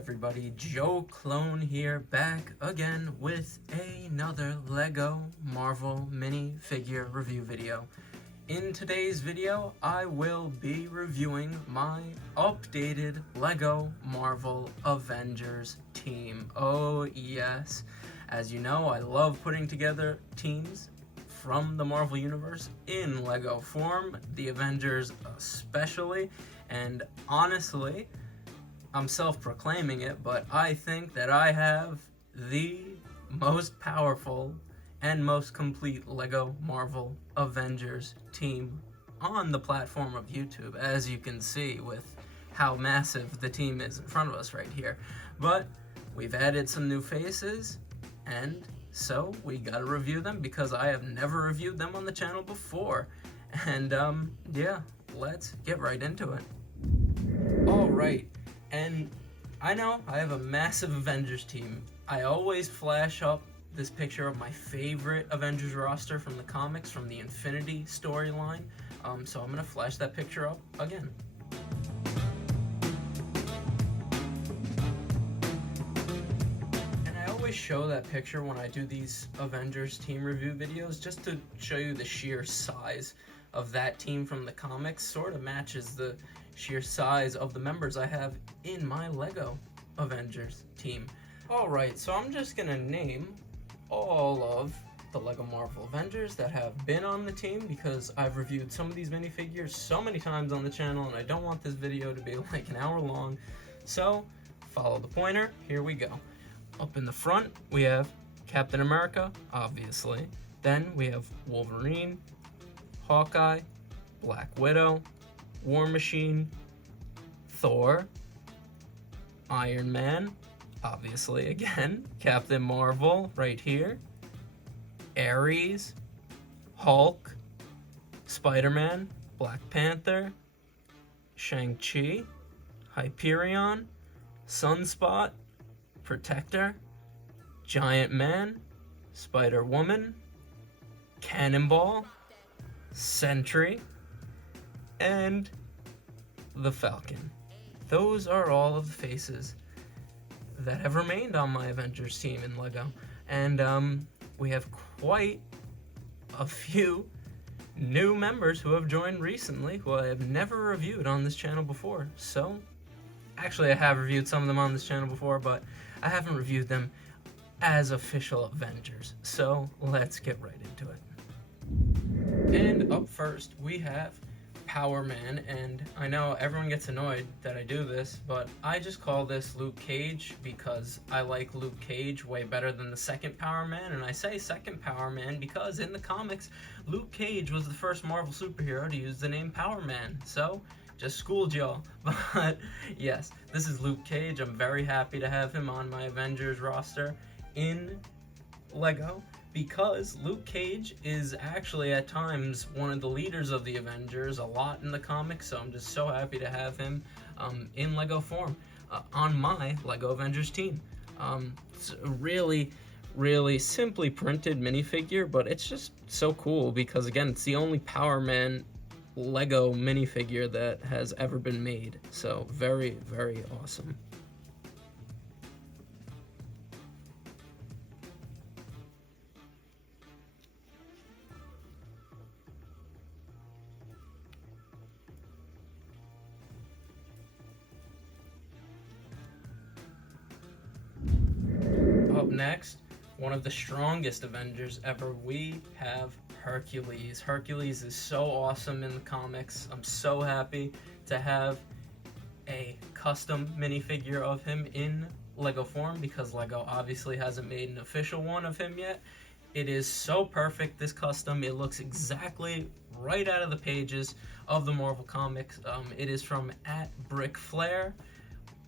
everybody, Joe Clone here, back again with another LEGO Marvel minifigure review video. In today's video, I will be reviewing my updated LEGO Marvel Avengers team. Oh yes, as you know, I love putting together teams from the Marvel Universe in LEGO form, the Avengers especially, and honestly, I'm self-proclaiming it, but I think that I have the most powerful and most complete LEGO Marvel Avengers team on the platform of YouTube, as you can see with how massive the team is in front of us right here. But we've added some new faces, and so we gotta review them because I have never reviewed them on the channel before. And yeah, let's get right into it. Alright. And I know I have a massive Avengers team. I always flash up this picture of my favorite Avengers roster from the comics, from the Infinity storyline. So I'm going to flash that picture up again. And I always show that picture when I do these Avengers team review videos, just to show you the sheer size of that team from the comics. Sort of matches the sheer size of the members I have in my LEGO Avengers team. Alright, so I'm just gonna name all of the LEGO Marvel Avengers that have been on the team because I've reviewed some of these minifigures so many times on the channel and I don't want this video to be like an hour long. So follow the pointer, here we go. Up in the front we have Captain America, obviously. Then we have Wolverine, Hawkeye, Black Widow, War Machine, Thor, Iron Man, obviously again, Captain Marvel right here, Ares, Hulk, Spider-Man, Black Panther, Shang-Chi, Hyperion, Sunspot, Protector, Giant Man, Spider-Woman, Cannonball, Sentry, and the Falcon. Those are all of the faces that have remained on my Avengers team in LEGO. And we have quite a few new members who have joined recently who I have never reviewed on this channel before. So, actually I have reviewed some of them on this channel before, but I haven't reviewed them as official Avengers. So, let's get right into it. And up first, we have Power Man, and I know everyone gets annoyed that I do this, but I just call this Luke Cage because I like Luke Cage way better than the second Power Man. And I say second Power Man because in the comics, Luke Cage was the first Marvel superhero to use the name Power Man. So, just schooled y'all. But yes, this is Luke Cage. I'm very happy to have him on my Avengers roster in LEGO, because Luke Cage is actually at times one of the leaders of the Avengers a lot in the comics, so I'm just so happy to have him in LEGO form on my LEGO Avengers team. It's a really, really simply printed minifigure, but it's just so cool because, again, it's the only Power Man LEGO minifigure that has ever been made, so very, very awesome. Up next, one of the strongest Avengers ever, we have Hercules. Hercules is so awesome in the comics. I'm so happy to have a custom minifigure of him in LEGO form because LEGO obviously hasn't made an official one of him yet. It is so perfect, this custom. It looks exactly right out of the pages of the Marvel Comics. It is from @BrickFlair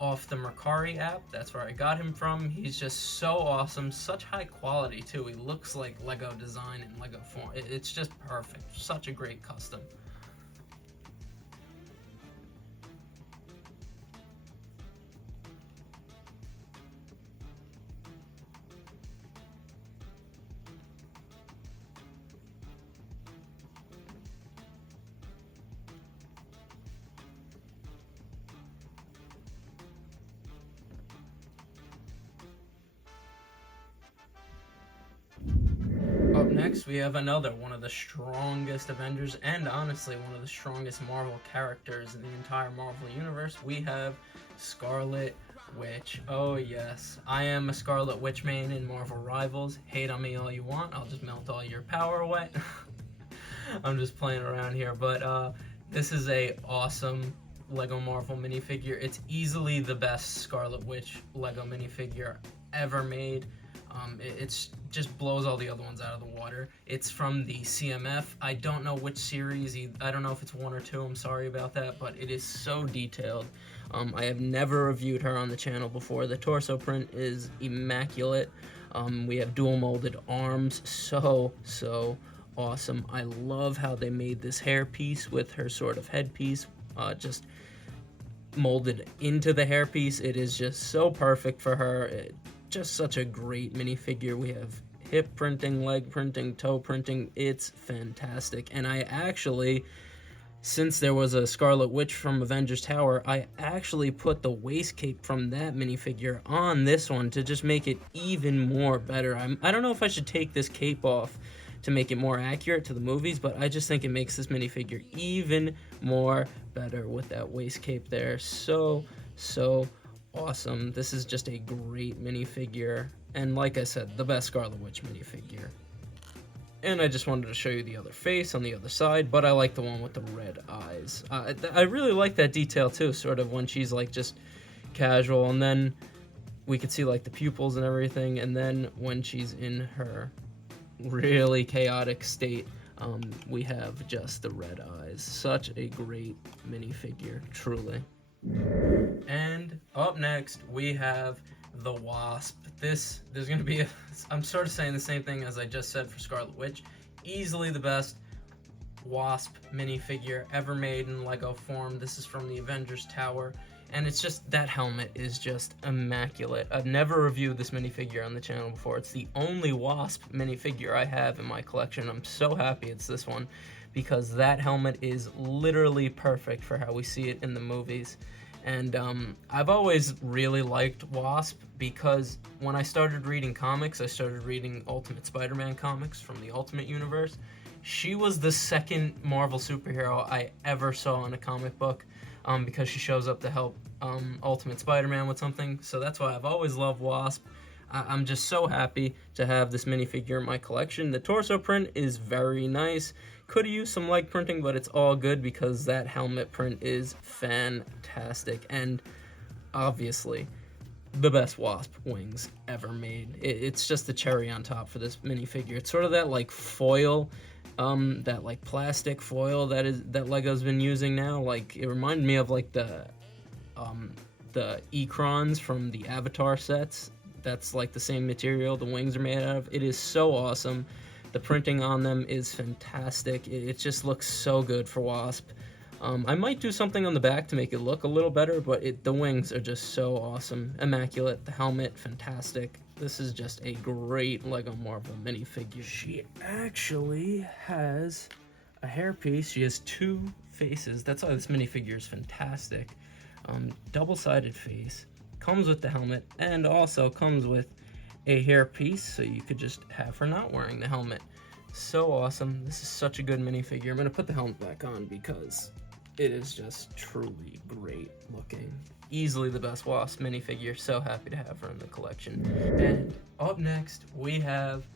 off the Mercari app. That's where I got him from. He's just so awesome, such high quality too. He looks like LEGO design in LEGO form. It's just perfect. Such a great custom. Next, we have another one of the strongest Avengers, and honestly, one of the strongest Marvel characters in the entire Marvel Universe. We have Scarlet Witch. Oh yes, I am a Scarlet Witch main in Marvel Rivals. Hate on me all you want, I'll just melt all your power away. I'm just playing around here, but this is a awesome LEGO Marvel minifigure. It's easily the best Scarlet Witch LEGO minifigure ever made. It's just blows all the other ones out of the water. It's from the CMF. I don't know which series. I don't know if it's 1 or 2. I'm sorry about that, but it is so detailed. I have never reviewed her on the channel before. The torso print is immaculate. We have dual molded arms. So awesome. I love how they made this hair piece with her sort of headpiece just molded into the hairpiece. It is just so perfect for her. Just such a great minifigure. We have hip printing, leg printing, toe printing. It's fantastic. And I actually, since there was a Scarlet Witch from Avengers Tower, I actually put the waist cape from that minifigure on this one to just make it even more better. I don't know if I should take this cape off to make it more accurate to the movies, but I just think it makes this minifigure even more better with that waist cape there. So awesome. This is just a great minifigure, and like I said, the best Scarlet Witch minifigure. And I just wanted to show you the other face on the other side, but I like the one with the red eyes. I really like that detail too, sort of when she's like just casual, and then we could see like the pupils and everything, and then when she's in her really chaotic state, we have just the red eyes. Such a great minifigure, truly. And up next, we have the Wasp. There's going to be I'm sort of saying the same thing as I just said for Scarlet Witch. Easily the best Wasp minifigure ever made in LEGO form. This is from the Avengers Tower, and it's just, that helmet is just immaculate. I've never reviewed this minifigure on the channel before. It's the only Wasp minifigure I have in my collection. I'm so happy it's this one, because that helmet is literally perfect for how we see it in the movies. And I've always really liked Wasp, because when I started reading comics, I started reading Ultimate Spider-Man comics from the Ultimate Universe. She was the second Marvel superhero I ever saw in a comic book, because she shows up to help Ultimate Spider-Man with something. So that's why I've always loved Wasp. I'm just so happy to have this minifigure in my collection. The torso print is very nice. Could have used some leg printing, but it's all good because that helmet print is fantastic. And obviously, the best Wasp wings ever made. It's just the cherry on top for this minifigure. It's sort of that like foil, that like plastic foil that LEGO's been using now. Like, it reminded me of like the Ekrons from the Avatar sets. That's like the same material the wings are made out of. It is so awesome. The printing on them is fantastic. It just looks so good for Wasp. I might do something on the back to make it look a little better, but the wings are just so awesome. Immaculate. The helmet, fantastic. This is just a great LEGO Marvel minifigure. She actually has a hairpiece. She has 2 faces. That's why this minifigure is fantastic. Double-sided face. Comes with the helmet, and also comes with a hairpiece, so you could just have her not wearing the helmet. So awesome. This is such a good minifigure. I'm going to put the helmet back on because it is just truly great looking. Easily the best Wasp minifigure. So happy to have her in the collection. And up next, we have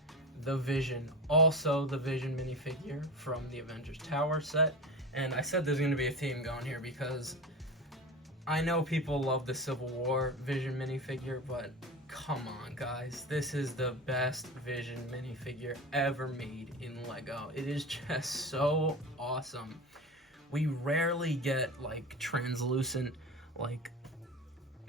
the Vision. Also the Vision minifigure from the Avengers Tower set. And I said there's going to be a theme going here because I know people love the Civil War Vision minifigure, but come on, guys. This is the best Vision minifigure ever made in LEGO. It is just so awesome. We rarely get, like, translucent, like,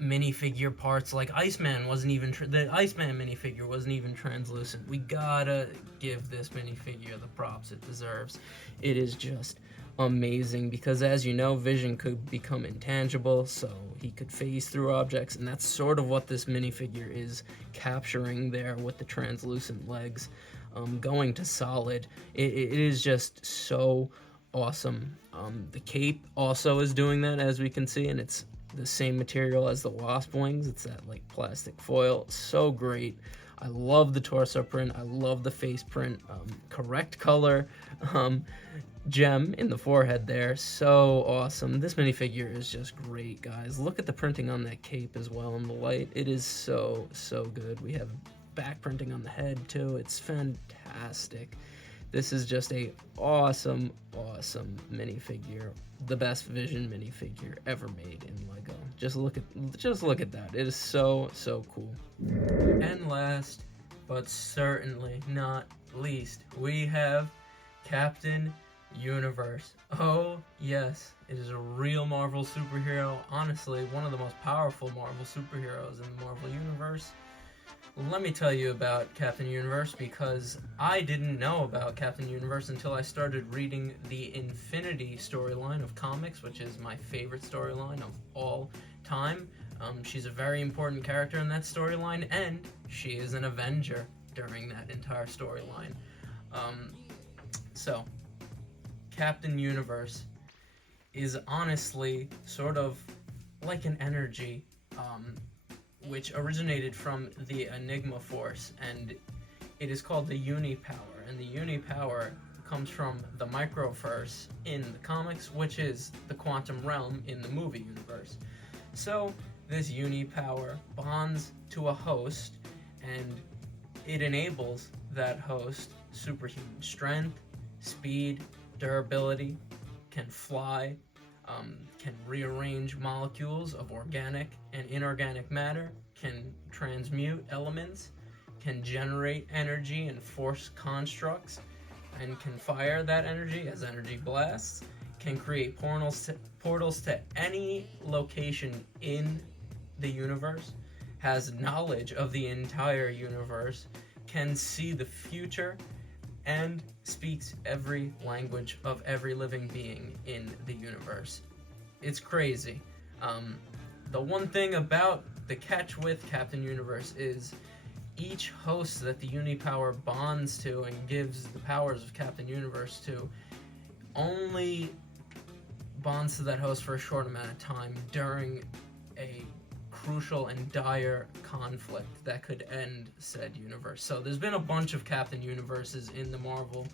minifigure parts. Like, Iceman wasn't even... the Iceman minifigure wasn't even translucent. We gotta give this minifigure the props it deserves. It is just amazing, because as you know, Vision could become intangible, so he could phase through objects, and that's sort of what this minifigure is capturing there with the translucent legs. Going to solid, it is just so awesome. The cape also is doing that, as we can see, and it's the same material as the Wasp wings. It's that like plastic foil. So great. I love the torso print. I love the face print. Correct color. Gem in the forehead there. So awesome. This minifigure is just great, guys. Look at the printing on that cape as well in the light. It is so good. We have back printing on the head too. It's fantastic. This is just a awesome minifigure. The best Vision minifigure ever made in LEGO. Just look at that. It is so cool. And last but certainly not least, we have Captain Universe. Oh yes, it is a real Marvel superhero. Honestly, one of the most powerful Marvel superheroes in the Marvel universe. Let me tell you about Captain Universe, because I didn't know about Captain Universe until I started reading the Infinity storyline of comics, which is my favorite storyline of all time. She's a very important character in that storyline, and she is an Avenger during that entire storyline. So Captain Universe is honestly sort of like an energy, which originated from the Enigma Force, and it is called the Unipower. And the Unipower comes from the Microverse in the comics, which is the quantum realm in the movie universe. So this Unipower bonds to a host, and it enables that host superhuman strength, speed, durability, can fly, can rearrange molecules of organic and inorganic matter, can transmute elements, can generate energy and force constructs, and can fire that energy as energy blasts, can create portals to any location in the universe, has knowledge of the entire universe, can see the future, and speaks every language of every living being in the universe. It's crazy. The one thing about the catch with Captain Universe is each host that the Unipower bonds to and gives the powers of Captain Universe to only bonds to that host for a short amount of time during a crucial and dire conflict that could end said universe. So there's been a bunch of Captain Universes in the Marvel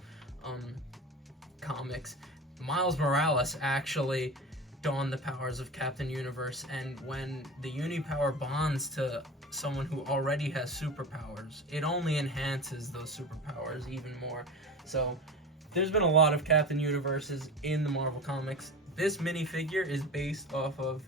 comics. Miles Morales actually donned the powers of Captain Universe, and when the Unipower bonds to someone who already has superpowers, it only enhances those superpowers even more. So there's been a lot of Captain Universes in the Marvel comics. This minifigure is based off of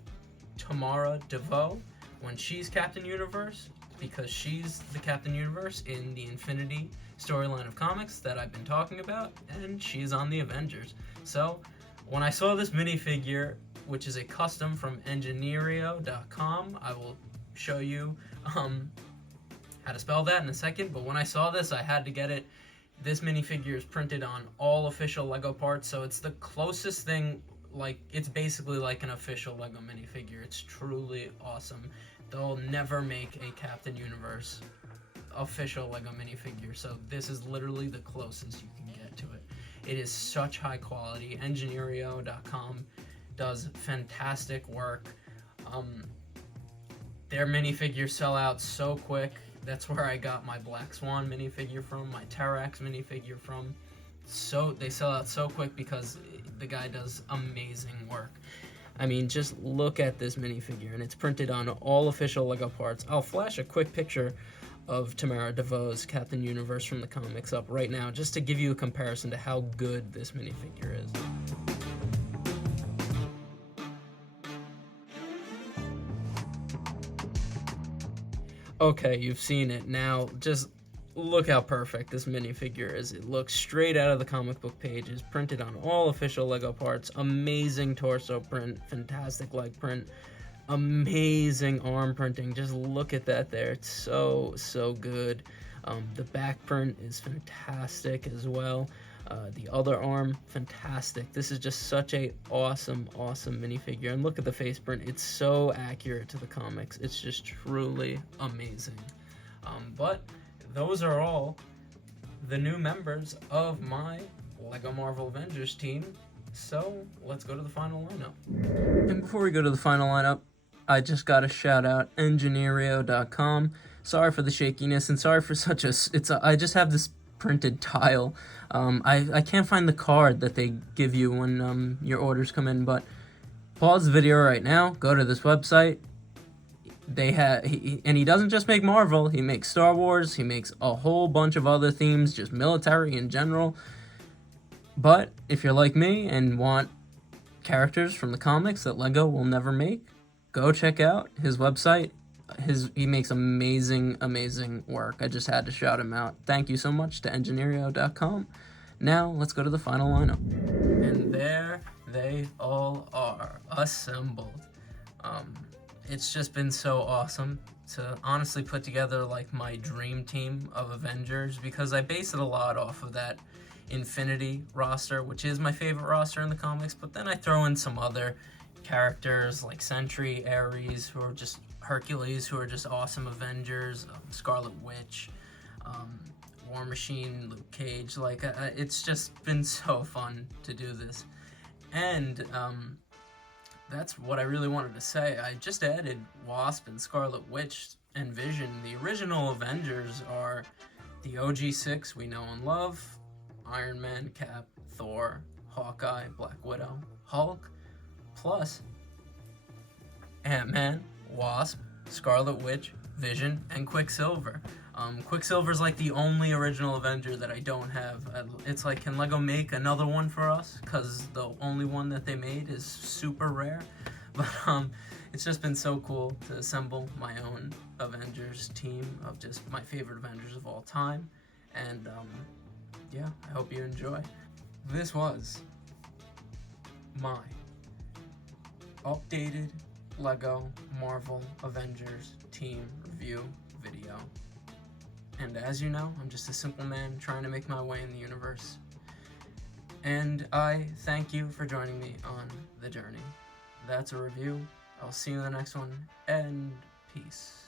Tamara DeVoe when she's Captain Universe, because she's the Captain Universe in the Infinity storyline of comics that I've been talking about, and she's on the Avengers. So when I saw this minifigure, which is a custom from Engineerio.com, I will show you how to spell that in a second, but when I saw this, I had to get it. This minifigure is printed on all official LEGO parts, so it's the closest thing, like, it's basically like an official LEGO minifigure. It's truly awesome. They'll never make a Captain Universe official LEGO minifigure, so this is literally the closest you can get to it. It is such high quality. Engineerio.com does fantastic work. Their minifigures sell out so quick. That's where I got my Black Swan minifigure from, my Terrax minifigure from. So they sell out so quick because the guy does amazing work. I mean, just look at this minifigure, and it's printed on all official LEGO parts. I'll flash a quick picture of Tamara DeVoe's Captain Universe from the comics up right now, just to give you a comparison to how good this minifigure is. Okay, you've seen it. Now, just look how perfect this minifigure is. It looks straight out of the comic book pages, printed on all official LEGO parts. Amazing torso print, fantastic leg print, amazing arm printing. Just look at that there. It's so good. The back print is fantastic as well. The other arm, fantastic. This is just such a awesome minifigure. And look at the face print. It's so accurate to the comics. It's just truly amazing. But those are all the new members of my LEGO Marvel Avengers team. So let's go to the final lineup. And before we go to the final lineup, I just got to shout out Engineerio.com. Sorry for the shakiness, and sorry for such a. I just have this printed tile. I can't find the card that they give you when your orders come in, but pause the video right now. Go to this website. And he doesn't just make Marvel. He makes Star Wars. He makes a whole bunch of other themes, just military in general. But if you're like me and want characters from the comics that LEGO will never make, go check out his website. He makes amazing work. I just had to shout him out. Thank you so much to Engineerio.com. Now let's go to the final lineup. And there they all are, assembled. It's just been so awesome to honestly put together like my dream team of Avengers, because I base it a lot off of that Infinity roster, which is my favorite roster in the comics, but then I throw in some other characters like Sentry, Ares, who are just Hercules, who are just awesome Avengers, Scarlet Witch, War Machine, Luke Cage. Like, it's just been so fun to do this. And that's what I really wanted to say. I just added Wasp and Scarlet Witch and Vision. The original Avengers are the OG 6 we know and love: Iron Man, Cap, Thor, Hawkeye, Black Widow, Hulk, plus Ant-Man, Wasp, Scarlet Witch, Vision, and Quicksilver. Quicksilver's like the only original Avenger that I don't have. It's like, can LEGO make another one for us? Because the only one that they made is super rare. But it's just been so cool to assemble my own Avengers team of just my favorite Avengers of all time. And yeah, I hope you enjoy. This was my updated LEGO Marvel Avengers Team review video. And as you know, I'm just a simple man trying to make my way in the universe. And I thank you for joining me on the journey. That's a review. I'll see you in the next one, and peace.